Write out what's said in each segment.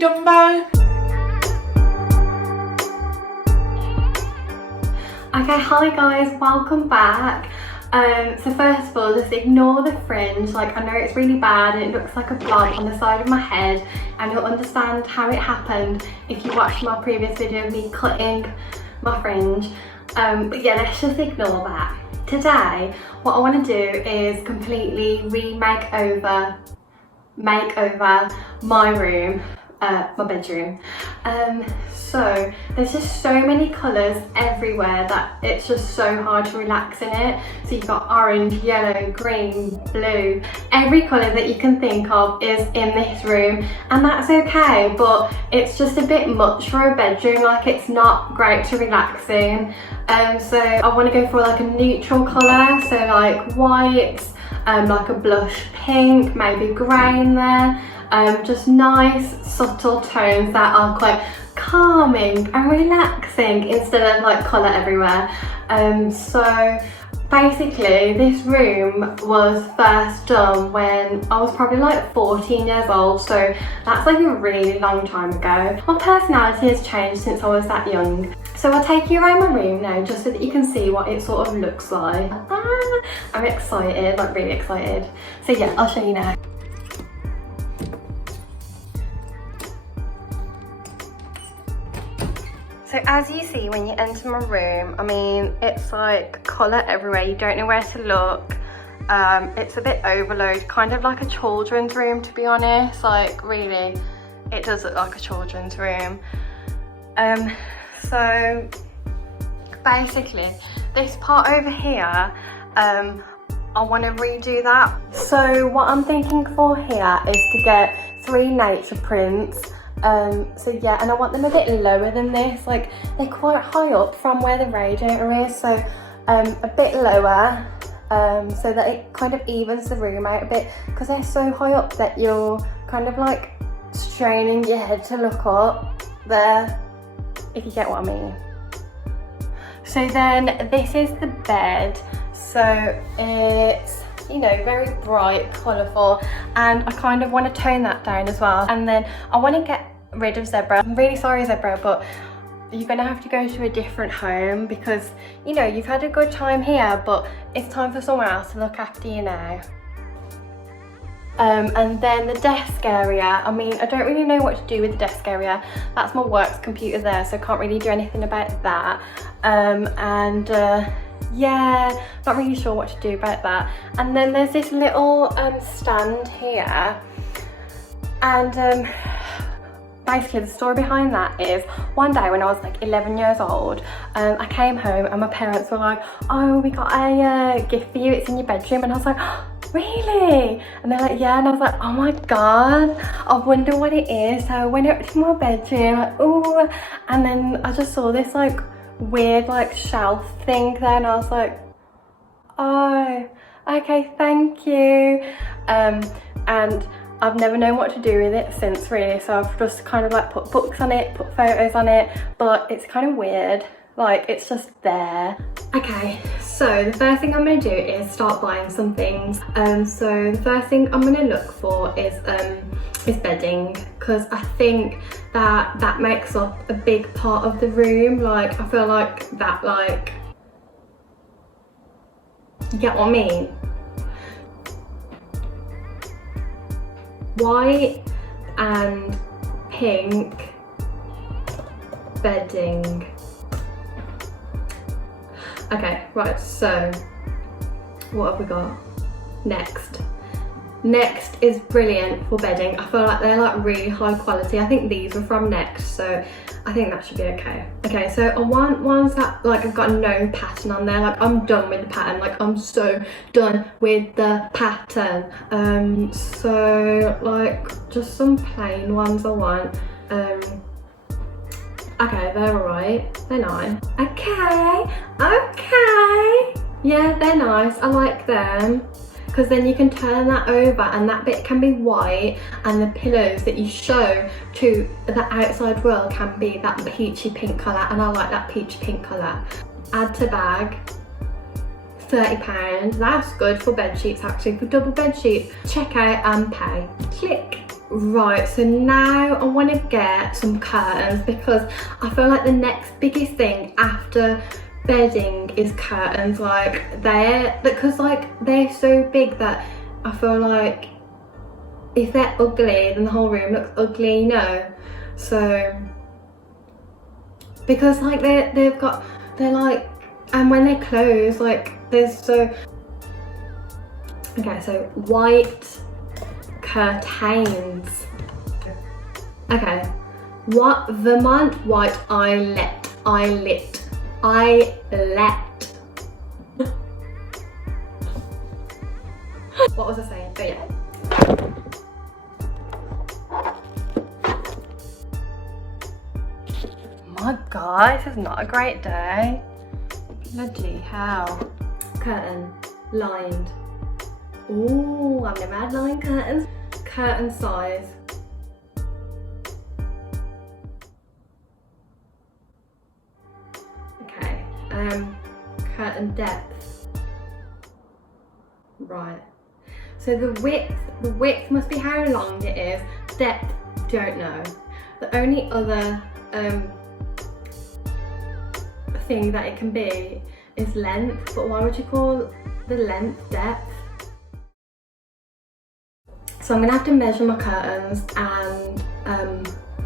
Dumbo. Okay, hi guys, welcome back. So first of all, just ignore the fringe. Like, I know it's really bad and it looks like a blob on the side of my head, and you'll understand how it happened if you watched my previous video of me cutting my fringe. But yeah, let's just ignore that. Today, what I want to do is completely make over my room, my bedroom. So there's just so many colours everywhere that it's just so hard to relax in it. So you've got orange, yellow, green, blue, every colour that you can think of is in this room, and that's okay, but it's just a bit much for a bedroom. Like, it's not great to relax in. So I want to go for like a neutral colour, so like white, like a blush pink, maybe grey in there. Just nice subtle tones that are quite calming and relaxing instead of like colour everywhere. So basically this room was first done when I was probably like 14 years old, so that's like a really long time ago. My personality has changed since I was that young. So I'll take you around my room now just so that you can see what it sort of looks like. I'm excited, like really excited. So yeah, I'll show you now. So as you see when you enter my room, I mean, it's like colour everywhere, you don't know where to look. It's a bit overload, kind of like a children's room, to be honest. Like, really, it does look like a children's room. So basically this part over here, I want to redo that. So what I'm thinking for here is to get 3 nature prints. So yeah, and I want them a bit lower than this. Like, they're quite high up from where the radiator is, so a bit lower, so that it kind of evens the room out a bit, because they're so high up that you're kind of like straining your head to look up there, if you get what I mean. So then this is the bed. So it's, you know, very bright, colourful, and I kind of want to tone that down as well. And then I want to get rid of Zebra. I'm really sorry, Zebra, but you're gonna have to go to a different home, because, you know, you've had a good time here, but it's time for someone else to look after you now. And then the desk area, I mean, I don't really know what to do with the desk area. That's my work's computer there, so I can't really do anything about that. Yeah, not really sure what to do about that. And then there's this little stand here, and basically the story behind that is, one day when I was like 11 years old, I came home and my parents were like, oh, we got a gift for you, it's in your bedroom. And I was like, oh, really? And they're like, yeah. And I was like, oh my god, I wonder what it is. So I went up to my bedroom, like, ooh, and then I just saw this like weird like shelf thing there, and I was like, oh, okay, thank you. And I've never known what to do with it since, really. So I've just kind of like put books on it, put photos on it, but it's kind of weird, like it's just there. Okay, so the first thing I'm going to do is start buying some things. So the first thing I'm going to look for is bedding, because I think that makes up a big part of the room. Like, I feel like that, like, you get what I mean? White and pink bedding. Okay, right, so what have we got next? Next is brilliant for bedding. I feel like they're like really high quality. I think these are from Next, so I think that should be okay. Okay, so I want ones that like have got no pattern on there. Like, I'm done with the pattern. Like, I'm so done with the pattern. So like just some plain ones I want. Okay, they're alright. They're nice. Okay. Yeah, they're nice. I like them. Because then you can turn that over and that bit can be white, and the pillows that you show to the outside world can be that peachy pink colour, and I like that peachy pink colour. Add to bag, £30. That's good for bed sheets, actually, for double bed sheets. Check out and pay. Click. Right, so now I want to get some curtains because I feel like the next biggest thing after bedding is curtains. Like because they're so big that I feel like if they're ugly then the whole room looks ugly, you know. So because like they're like, and when they close, like there's so okay, so white curtains. Okay, what Vermont white eyelet. What was I saying? But yeah. My God, this is not a great day. Bloody hell. Curtain, lined. Ooh, I've never had lined curtains. Curtain size. Okay, curtain depth. Right. So the width must be how long it is. Depth, don't know. The only other thing that it can be is length, but why would you call the length depth? So I'm gonna have to measure my curtains and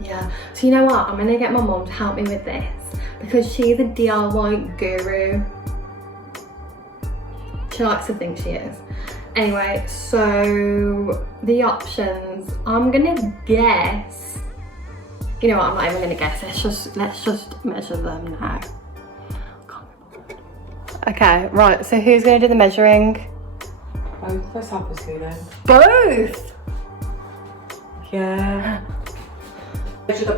yeah. So you know what? I'm gonna get my mum to help me with this because she's a DIY guru. She likes to think she is. Anyway, so the options, I'm gonna guess. You know what? I'm not even gonna guess. Let's just measure them now. Okay, right. So who's gonna do the measuring? Both of us obviously then. Both. Yeah.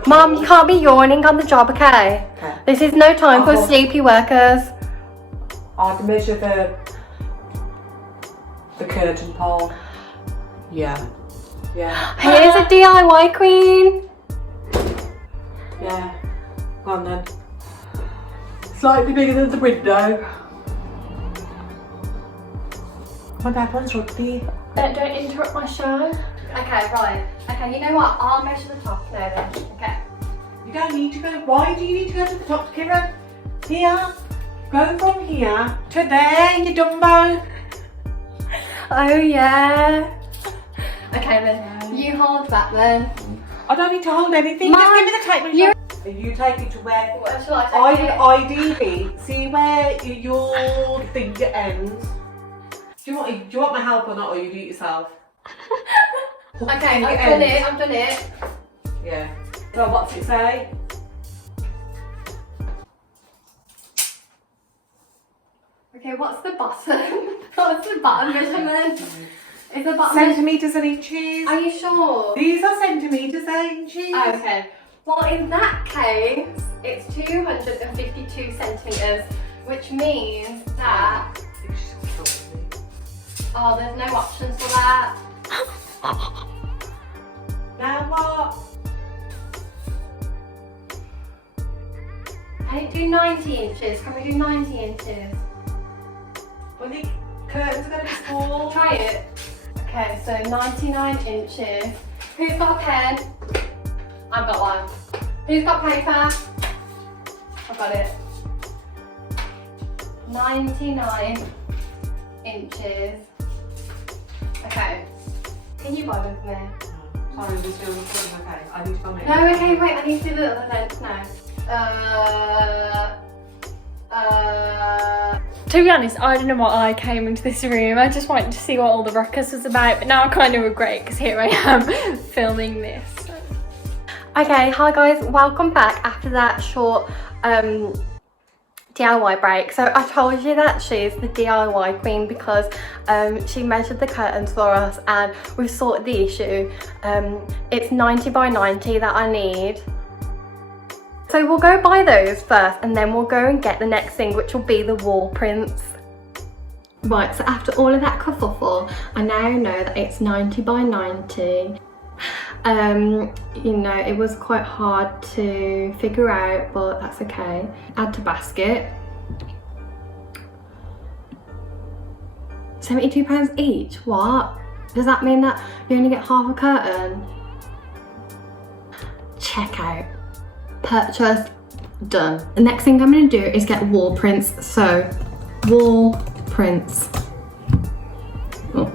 Mum, you can't be yawning on the job, okay? Okay. This is no time for sleepy workers. I'd measure the curtain pole. Yeah. Yeah. Here's a DIY queen. Yeah. Go on then. Slightly bigger than the window. My dad wants rugby. Don't interrupt my show. Okay, right. Okay, you know what? I'll measure the top now then. Okay. You don't need to go. Why do you need to go to the top, Kiran? Here. Go from here to there, you dumbo. Oh yeah. Okay then. You hold that then. I don't need to hold anything. Mum, just give me the tape measure. You take it to where What shall I I take would it? ideally see where your finger ends. Do you want my help or not, or you do it yourself? Okay, I've done it. Yeah. So what's it say? Okay, what's the bottom? What's the bottom measurement? Is the bottom Centimetres and inches. Are you sure? These are centimetres and inches. Okay. Well, in that case, it's 252 centimetres, which means that... Oh, there's no options for that. Now what? Can it do 90 inches? Can we do 90 inches? Well, the curtains are going to be small. Try it. Okay, so 99 inches. Who's got a pen? I've got one. Who's got paper? I've got it. 99 inches. Okay. Can you buy one for me? Sorry, we're still recording. Okay, I need to film it. No, okay, wait, I need to do the other length now. To be honest, I don't know why I came into this room. I just wanted to see what all the ruckus was about, but now I kind of regret because here I am filming this. Okay, hi guys, welcome back after that short DIY break. So I told you that she's the DIY queen because she measured the curtains for us and we've sorted the issue. It's 90 by 90 that I need. So we'll go buy those first and then we'll go and get the next thing, which will be the wall prints. Right, so after all of that kerfuffle, I now know that it's 90 by 90. You know, it was quite hard to figure out, but that's okay. Add to basket. £72 each, what? Does that mean that you only get half a curtain? checkout. Purchase done. The next thing I'm going to do is get wall prints. So wall prints. Oh,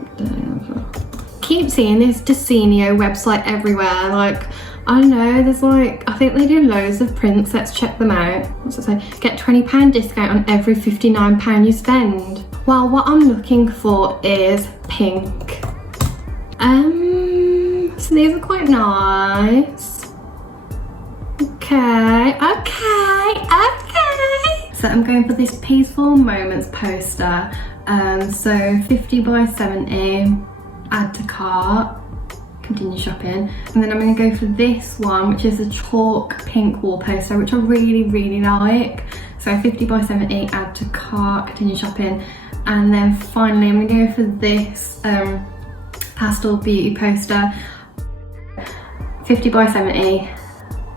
keep seeing this Desenio website everywhere. Like, I know there's like, I think they do loads of prints. Let's check them out. What's it say? Get £20 discount on every £59 you spend. Well, what I'm looking for is pink. So these are quite nice. Okay. So I'm going for this Peaceful Moments poster. So 50 by 70, add to cart, continue shopping. And then I'm going to go for this one, which is a chalk pink wall poster, which I really like. So 50 by 70, add to cart, continue shopping. And then finally I'm going to go for this pastel beauty poster, 50 by 70,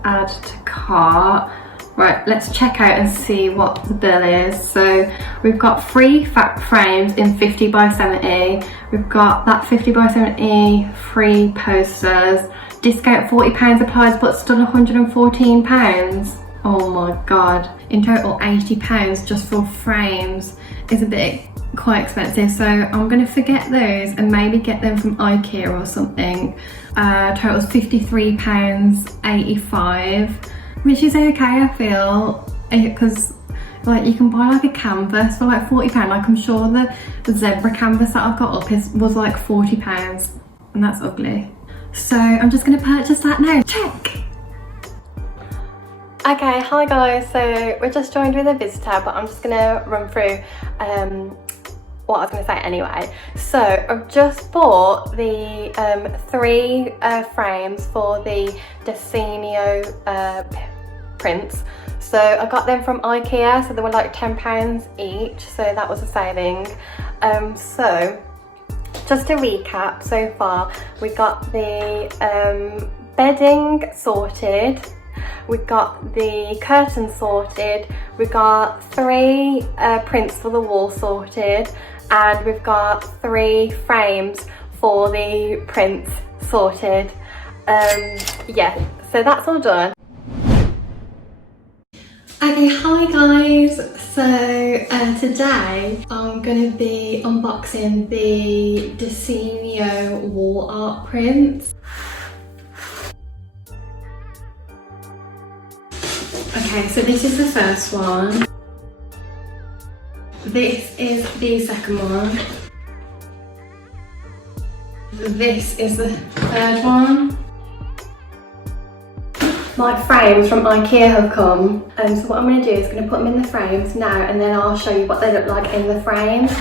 add to cart. Right, let's check out and see what the bill is. So we've got 3 frames in 50 by 70. We've got that 50 by 70 free posters. Discount £40 applies, but still £114. Oh my god. In total, £80 just for frames is a bit quite expensive. So I'm gonna forget those and maybe get them from IKEA or something. Total's £53.85. Which is okay, I feel, because like you can buy like a canvas for like £40. Like I'm sure the zebra canvas that I've got up was like £40, and that's ugly. So I'm just gonna purchase that now. Check. Okay, hi guys. So we're just joined with a visitor, but I'm just gonna run through what I was going to say anyway. So I've just bought the 3 frames for the Desenio prints. So I got them from IKEA, so they were like £10 each, so that was a saving. So just to recap, so far we got the bedding sorted, we got the curtains sorted, we got 3 prints for the wall sorted, and we've got 3 frames for the prints sorted. Yeah, so that's all done. Okay, hi guys. So today I'm going to be unboxing the Desenio wall art prints. Okay, so this is the first one. This is the second one. This is the third one. My frames from IKEA have come. So what I'm going to do is going to put them in the frames now, and then I'll show you what they look like in the frames.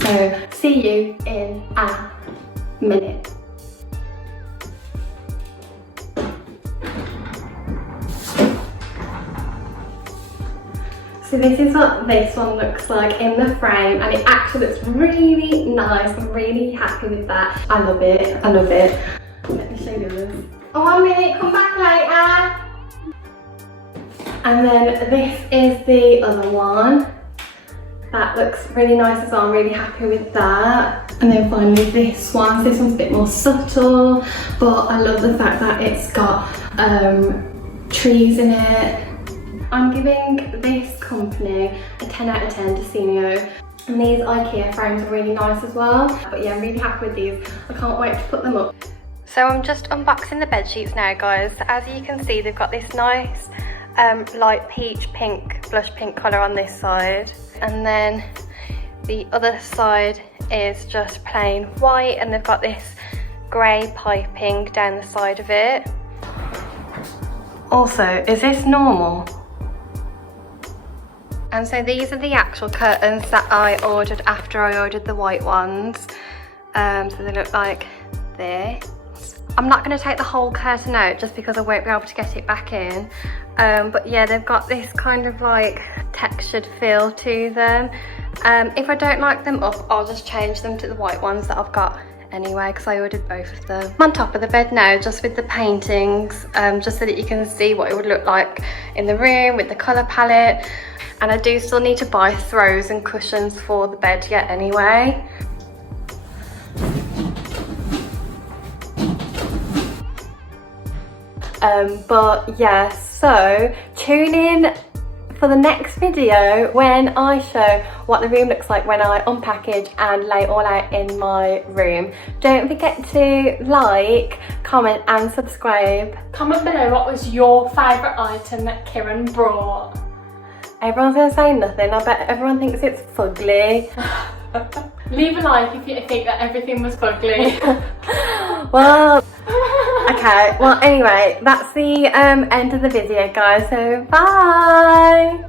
So see you in a minute. So this is what this one looks like in the frame, and it actually looks really nice. I'm really happy with that. I love it. I love it. Let me show you this. Oh, 1 minute, come back later. And then this is the other one. That looks really nice as well. I'm really happy with that. And then finally this one. So this one's a bit more subtle, but I love the fact that it's got trees in it. I'm giving this company a 10 out of 10 Desenio. And these IKEA frames are really nice as well. But yeah, I'm really happy with these. I can't wait to put them up. So I'm just unboxing the bed sheets now, guys. As you can see, they've got this nice light peach pink, blush pink colour on this side. And then the other side is just plain white, and they've got this grey piping down the side of it. Also, is this normal? And so these are the actual curtains that I ordered after I ordered the white ones. So they look like this. I'm not going to take the whole curtain out just because I won't be able to get it back in. But yeah, they've got this kind of like textured feel to them. If I don't like them up, I'll just change them to the white ones that I've got anyway, because I ordered both of them. I'm on top of the bed now, just with the paintings, just so that you can see what it would look like in the room with the colour palette. And I do still need to buy throws and cushions for the bed yet anyway. But yeah, so tune in for the next video when I show what the room looks like when I unpackage and lay it all out in my room. Don't forget to like, comment and subscribe. Comment below what was your favourite item that Kiran brought. Everyone's gonna say nothing. I bet everyone thinks it's fugly. Leave a like if you think that everything was fugly. Well, okay, well anyway, that's the end of the video guys, so bye!